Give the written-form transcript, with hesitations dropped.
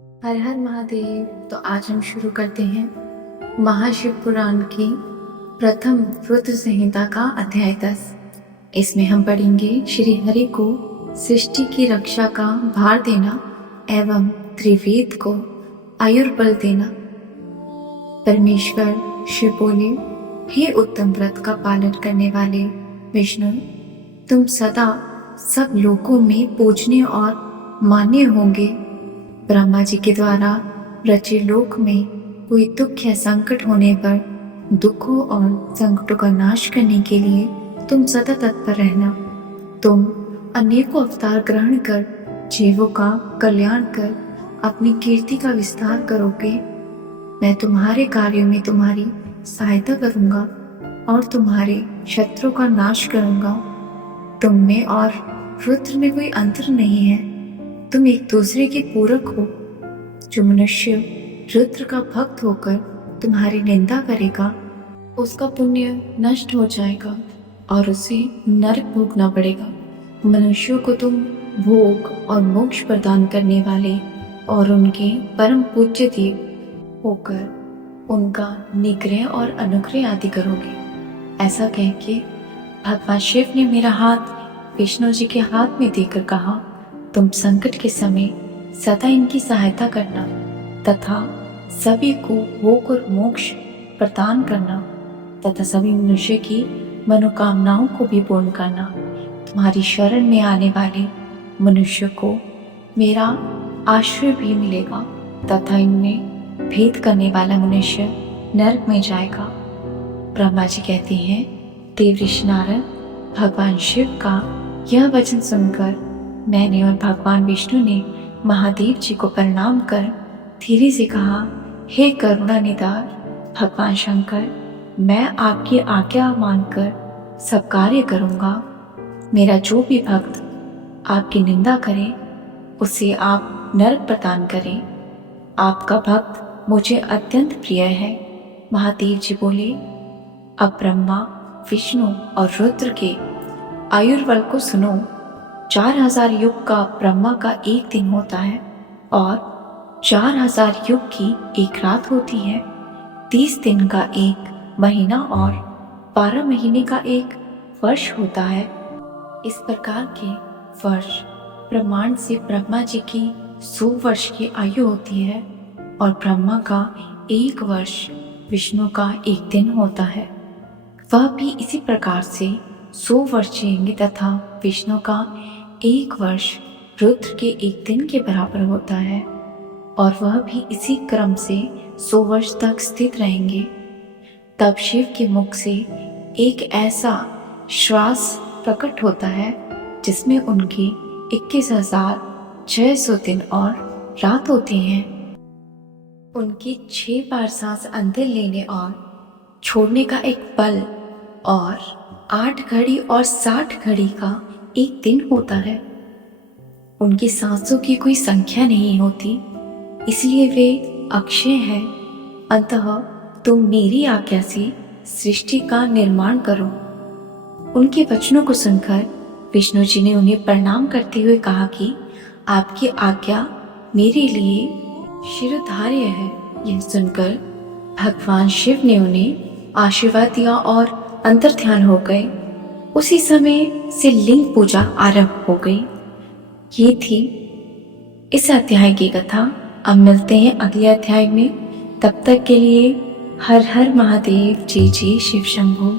हर हर महादेव। तो आज हम शुरू करते हैं महाशिव पुराण की प्रथम रुद्र संहिता का अध्याय 10। इसमें हम पढ़ेंगे श्री हरि को सृष्टि की रक्षा का भार देना एवं त्रिवेद को आयुर्बल देना। परमेश्वर शिव बोले, हे उत्तम व्रत का पालन करने वाले विष्णु, तुम सदा सब लोकों में पूजनीय और मान्य होंगे। ब्रह्मा जी के द्वारा रचे लोक में कोई दुख या संकट होने पर दुखों और संकटों का नाश करने के लिए तुम सदा तत्पर रहना। तुम अनेकों अवतार ग्रहण कर जीवों का कल्याण कर अपनी कीर्ति का विस्तार करोगे। मैं तुम्हारे कार्यों में तुम्हारी सहायता करूंगा और तुम्हारे शत्रु का नाश करूंगा। तुम में और रुद्र में कोई अंतर नहीं है, तुम एक दूसरे के पूरक हो। जो मनुष्य रुद्र का भक्त होकर तुम्हारी निंदा करेगा, उसका पुण्य नष्ट हो जाएगा और उसे नरक भोगना पड़ेगा। मनुष्यों को तुम भोग और मोक्ष प्रदान करने वाले और उनके परम पूज्य देव होकर उनका निग्रह और अनुग्रह आदि करोगे। ऐसा कह के भगवान शिव ने मेरा हाथ विष्णु जी के हाथ में देकर कहा, तुम संकट के समय सदा इनकी सहायता करना तथा सभी को भोग और मोक्ष प्रदान करना तथा सभी मनुष्य की मनोकामनाओं को भी पूर्ण करना। तुम्हारी शरण में आने वाले मनुष्य को मेरा आश्रय भी मिलेगा तथा इनमें भेद करने वाला मनुष्य नरक में जाएगा। ब्रह्मा जी कहते हैं, देव ऋषि नारद भगवान शिव का यह वचन सुनकर मैंने और भगवान विष्णु ने महादेव जी को प्रणाम कर धीरे से कहा, हे करुणा निधान भगवान शंकर, मैं आपकी आज्ञा मानकर सब कार्य करूंगा। मेरा जो भी भक्त आपकी निंदा करे उसे आप नरक प्रदान करें। आपका भक्त मुझे अत्यंत प्रिय है। महादेव जी बोले, अब ब्रह्मा विष्णु और रुद्र के आयुर्बल को सुनो। 4000 युग का ब्रह्मा का एक दिन होता है और 4000 युग की एक रात होती है। 30 दिन का एक महीना और 12 महीने का एक वर्ष होता है। इस प्रकार के वर्ष ब्रह्मांड से ब्रह्मा जी की 100 वर्ष की आयु होती है और ब्रह्मा का एक वर्ष विष्णु का एक दिन होता है। वह भी इसी प्रकार से 100 वर्ष जिएंगे तथा विष्णु का एक वर्ष रुद्र के एक दिन के बराबर होता है और वह भी इसी क्रम से 100 वर्ष तक स्थित रहेंगे। तब शिव के मुख से एक ऐसा श्वास प्रकट होता है जिसमें उनके 21,600 दिन और रात होते हैं। उनकी 6 बार सांस अंदर लेने और छोड़ने का एक पल और 8 घड़ी और 60 घड़ी का एक दिन होता है। उनकी सांसों की कोई संख्या नहीं होती, इसलिए वे अक्षय हैं। अतः तुम मेरी आज्ञा से सृष्टि का निर्माण करो। उनके वचनों को सुनकर विष्णु जी ने उन्हें प्रणाम करते हुए कहा कि आपकी आज्ञा मेरे लिए शिरोधार्य है। यह सुनकर भगवान शिव ने उन्हें आशीर्वाद दिया और अंतर्ध्यान हो गए। उसी समय से लिंग पूजा आरंभ हो गई। ये थी इस अध्याय की कथा। अब मिलते हैं अगले अध्याय में। तब तक के लिए हर हर महादेव। जय जय शिव शंभू।